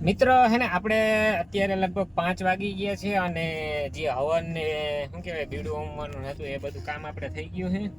મિત્રો, હે ને, આપણે અત્યારે લગભગ પાંચ વાગી ગયા છે અને જે હવન ને, શું કહેવાય, બીડું હોમવાનું હતું એ બધું કામ આપણે થઈ ગયું છે.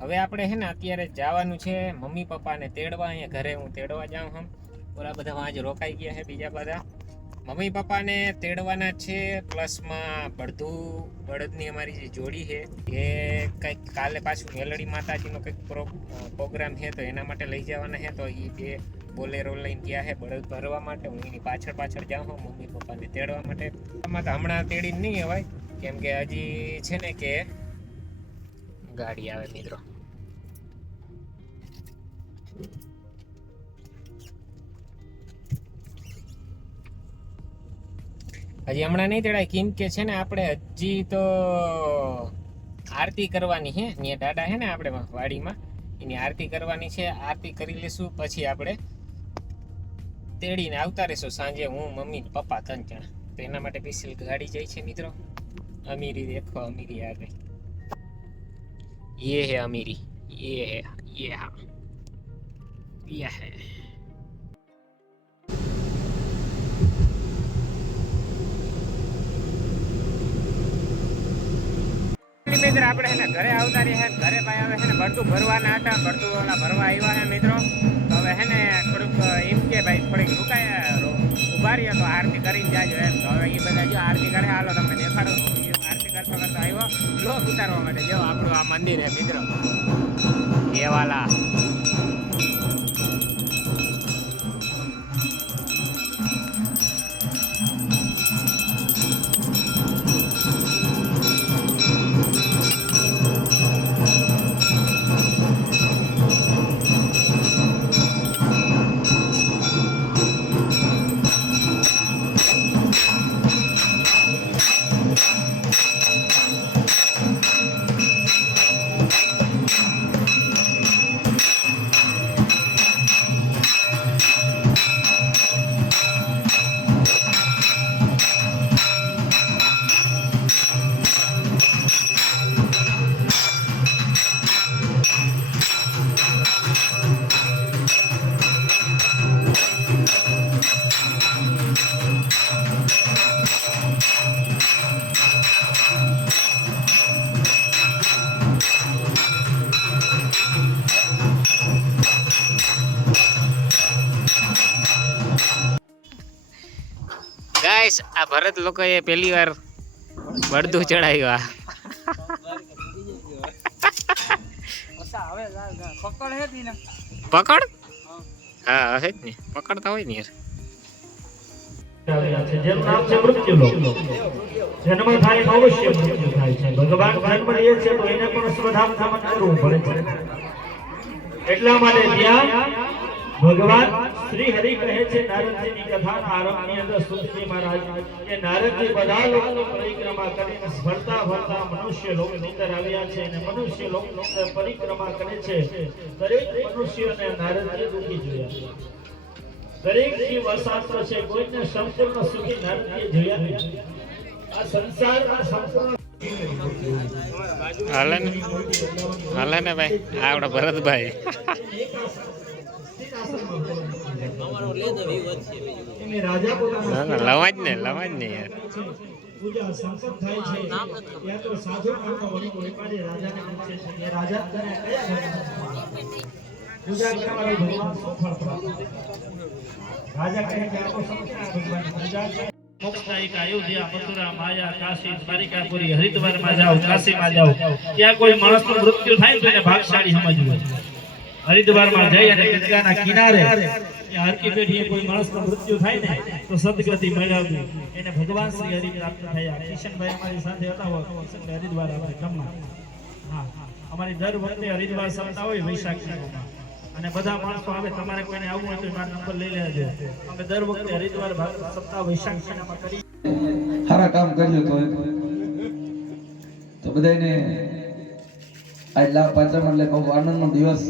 હવે આપણે, હે ને, અત્યારે જવાનું છે. મમ્મી પપ્પાને તેડવા, અહીંયા ઘરે હું તેડવા જાઉં હમ ઓલા બધા વાંજ રોકાઈ ગયા છે બીજા બધા. મમ્મી પપ્પાને તેડવાના છે પ્લસમાં બળધું બળદની અમારી જે જોડી છે, એ કંઈક કાલે પાછું મેલડી માતાજીનો કંઈક પ્રો, પ્રોગ્રામ છે, તો એના માટે લઈ જવાના છે, તો એ બે બોલેરો લઈને ગયા છે બળદ ભરવા માટે. હું એની પાછળ પાછળ જાઉં છું મમ્મી પપ્પાને તેડવા માટે. આમાં તો હમણાં તેડીને નહીં અવાય. કેમ કે હજી છે ને કે ગાડી આવે મિત્રો. હજી હમણાં નહીં તેડાય. કેમ કે છે ને, આપણે હજી તો આરતી કરવાની છે. ને દાડા છે ને આપણે વાડીમાં, એની આરતી કરવાની છે. આરતી કરી લેશું, પછી આપણે તેડીને આવતા રહીશું. સાંજે હું, મમ્મી ને પપ્પા ત્રણ જણા. તો એના માટે સ્પેશિયલ ગાડી જાય છે મિત્રો. અમીરી દેખો, અમીરી આ ગઈ યે હે અમીરી. યે હે, યે હા. યે હે. મિત્ર આપણે એને ઘરે આવતા રહીએ છે ઘરે ભાઈ હવે એને ભરતું ભરવાના હતા, ભરતું ઓલા ભરવા આવ્યા છે મિત્રો. તો હવે હેને થોડુંક એમ કે ભાઈ થોડીક રોકાયા ઊભા રહીએ તો આરતી કરીને જાજો એમ. તો હવે એ બધા જો આરતી કરે, હાલો તમને દેખાડો. આરતી કરતો કરતો આવ્યો. લોક ઉતારવા માટે જો આપણું આ મંદિર છે મિત્રો. એ આ ભરત લોકોએ પહેલી વાર બળદું ચડાવ્યું આ. પકડ હા હે. જ ને. પકડતા હોય ને યાર. જેનું નામ છે મૃત્યુલોક. જન્મ થાય અવશ્ય મૃત્યુ થાય છે. ભગવાન જન્મ લે છે તો એને પણ શ્રદ્ધામાં કરવું પડે છે. એટલા માટે ત્યાં ભગવાન શ્રી હરિ કહે છે નારદજીની કથાના આરંભની અંદર સુખજી મહારાજ કે નારદજી બધા લોકની પરિક્રમા કરીને ફરતા ફરતા મનુષ્ય લોકની અંદર આવ્યા છે અને મનુષ્ય લોકની અંદર પરિક્રમા કરે છે. દરેક મનુષ્યને નારદજી દુઃખી જોયા દરેક જીવ અશાસ્ત્ર છે કોઈને સંપૂર્ણ સુખી નારદજી જોયા આ સંસારમાં સંપૂર્ણ હાલે ને હાલે ને ભાઈ આ આપણા ભરતભાઈ રાજા ના પોતાના ના લવા જ ને લવા ને યાર. પૂજા સંપન્ન થાય છે. ત્યાં તો સાધુ કર્મ વળી વેપારી રાજાને પૂછે છે કે રાજા તને કયા ધર્મનો? પૂજા કરવાથી ભગવાન શું ફળ પ્રાપ્ત રાજા કહે કે આ તો સંસાર પૂજા છે. મોક્ષદાયક અયોધ્યા મથુરા માયા કાશી દ્વારિકાપુરી હરિદ્વારમાં જાઓ કાશીમાં જાઓ. ત્યાં કોઈ માણસનું મૃત્યુ થાય તો એને ભાગશાળી સમજવું. હરિદ્વારમાં જઈ અને ગંગાના કિનારે કોઈ માણસનું મૃત્યુ થાય ને, તો સદગતિ મેળવવી. એને ભગવાન શ્રી હરિ પ્રાપ્ત થયા સાથે હરિદ્વાર આપણે ગમમાં હા, અમારી દર વખતે હરિદ્વાર સપ્તાહ હોય વૈશાખ અને બધા માણસો આવે, તમારે કોઈને આવવું હોય તો મારો નંબર લઈ લેજો. અમે દર વખતે હરિદ્વાર સપ્તાહ વૈશાખ મહિનામાં કરી તો. તો આજ લાભ પાંચમ એટલે બહુ આનંદનો દિવસ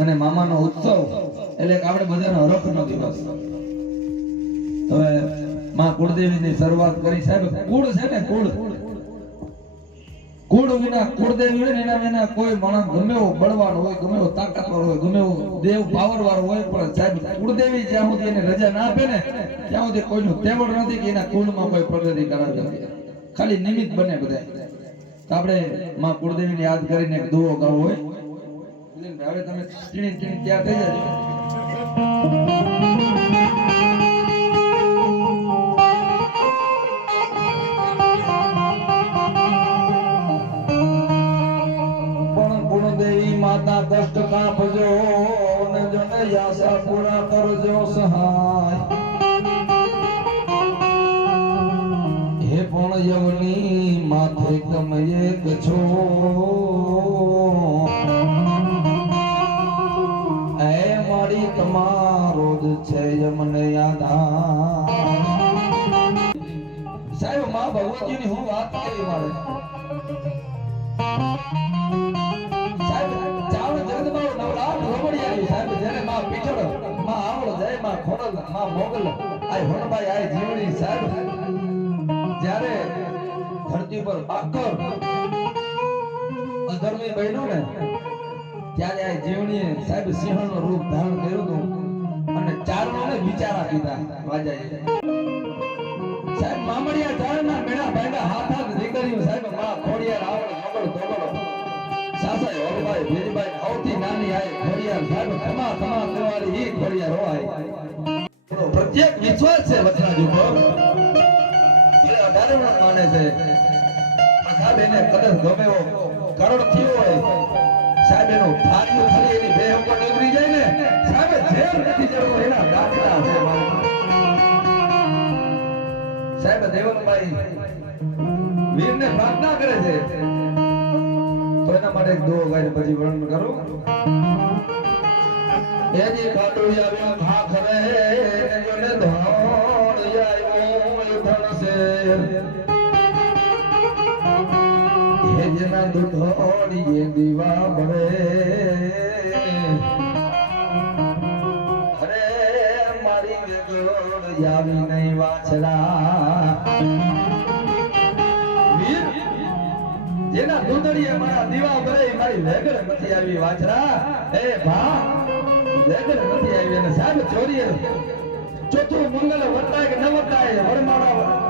અને મામાનો ઉત્સવ એટલે આપણે બધાનો હરખનો દિવસ. હવે માં કુળદેવીની શરૂઆત કરી સાહેબ. કુળ છે ને કુળ? કુળ વિના કુળદેવી હોય ને એના વિના કોઈ માણસ ગમે એવો બળવાન હોય, ગમે એવો તાકાતવાર હોય, ગમે એવો દેવ પાવર વાળો હોય, પણ સાહેબ, કુળદેવી જ્યાં સુધી એને રજા ના આપે ને, ત્યાં સુધી કોઈનું તેવડ નથી કે એના કુળમાં કોઈ પ્રગતિ કરાવી ખાલી નિમિત્ત બને બધા તો આપણે માં કુળદેવીને યાદ કરીને એક દુઓ ગાવો હોય. હવે તમે ટીણી ટીણી ત્યાં થઈ જાય માતા કષ્ટ કાપજો ને જને યાસા પૂરા કરજો સહાય. હે પણ યવની માથે તમે એક છો. એ મારી તમારો જ છે યમને આધાર. સાહેબ, માં ભગવતીની હું વાત કરી મારે? સાહેબ, ચાવડ જગદંબાઓ નવરાત રમણી આવી. સાહેબ, જેને માં પીછળમાં આવળ, જય માં ખોડલ, માં મોગલ, આય હોણબાઈ આય જીવણી. સાહેબ, જ્યારે ધરતી પર બાકર અધર્મી બન્યું ને ત્યારે આ જીવણીએ સાહેબ સિંહણનું રૂપ ધારણ કર્યું હતું અને ચારણોને વિચારા કીધા રાજાએ. સાહેબ મામડિયા ચારણના મેળા ભાંડા હાથ હાથ દીકરીઓ સાહેબ મા ખોડિયાર, આવડ મગળ તોગળ સાસાઈ હોલભાઈ ભીરભાઈ આવતી નાની આય ખોડિયાર સાહેબ ખમા ખમા કરવાની ઈ ખોડિયાર હોય. પ્રત્યેક વિશ્વાસ છે વચના ઉપર અઢારે માને છે. સાહેબ એને કદાચ ગમે એવો કરોડ થયો હોય. સાહેબ એનો ભાગ્ય ખાલી એની બે ઉપર નીકળી જાય ને, સાહેબ જેમ નથી જવું એના દાખલા છે સાહેબ દેવનભાઈ વીરને પ્રાર્થના કરે છે. તો એના માટે એક દુઓ ગાઈને પછી વર્ણન કરું. એની કાટું આવ્યો ખાખરે હે જેના દુધોડી દીવા ભરે. અરે, મારી વેગળ આવી નહીં વાછડા જેના દૂધડીએ મારા દીવા ભરે મારી વેગળ નથી આવી વાછડા એ ભા, વેગળ નથી આવી. અને સાહેબ, ચોરીએ ચોથું મંગલ વર્તાય કે ન વર્તાય વરમાળા.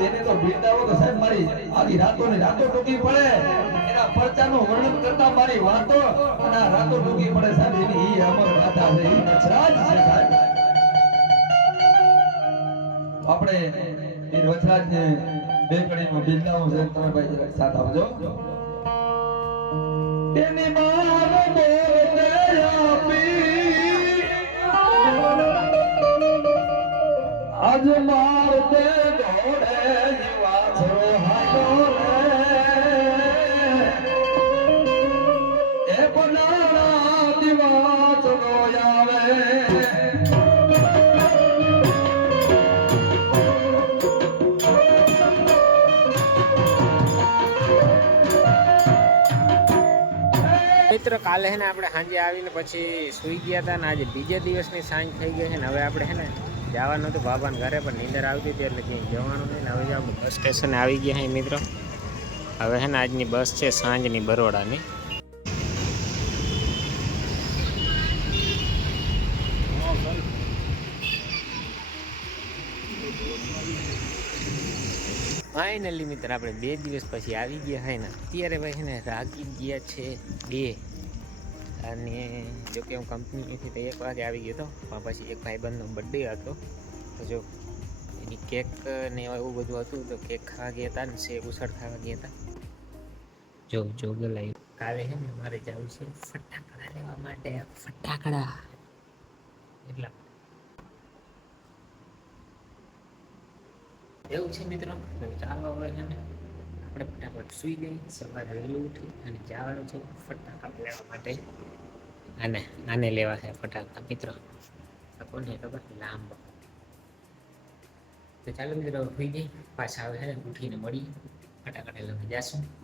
તેને તો બિરદાવો તો સાહેબ મારી આખી રાતો ને રાતો ટૂંકી પડે. એના પરચાનું વર્ણન કરતા મારી વાતો અને આ રાતો ટૂંકી પડે સાહેબ, એની ઈ અમર ગાથા છે, ઈ નચરાજ છે સાહેબ. આપણે એ વચરાજ ને બે કડીમાં બિરદાવો છે, તમે ભાઈ સાથ આપજો. તેની મારો બોલતે મિત્ર, કાલે હે ને આપણે સાંજે આવીને પછી સુઈ ગયા હતા ને આજે બીજે દિવસની સાંજ થઈ ગઈ છે ને હવે આપણે હે ને જવાનું હતું, બાબાને ઘરે, પણ નીંદર આવતી હતી એટલે ક્યાંય જવાનું નહીં. ને હવે આપણે બસ સ્ટેશને આવી ગયા છે મિત્રો. હવે હે ને આજની બસ છે સાંજની બરોડાની. ફાઇનલી મિત્ર, આપણે બે દિવસ પછી આવી ગયા હે ને. અત્યારે ભાઈ ને રાગી ગયા છે બે. અને જો કે હું કંપનીથી તો એક વાગે આવી ગયો હતો, પણ પછી એક ભાઈબંધનો બર્થડે હતો. તો જો, એની કેક ને એવું બધું હતું, તો કેક ખાવા ગયા હતા ને સેવ ઉછળ ખાવા ગયા હતા. જો જો ગલાઈ કાલે છે ને મારે જવું છે ફટાકડા લેવા માટે, ફટાકડા. એટલા એવું છે મિત્રો? ચાલવા ચાલો હવે છે ને, આપણે ફટાફટ સુઈ ગઈ સવારે વહેલું ઉઠી અને જવાનું છે ફટાકડા લેવા માટે. આને આને લેવા છે ફટાકડા. મિત્રો કોને ખબર? લાંબો. તો ચાલો મિત્રો સુઈ ગઈ. પાછા આવે છે ને, ઉઠીને મળી ફટાકડા લઈને જાશું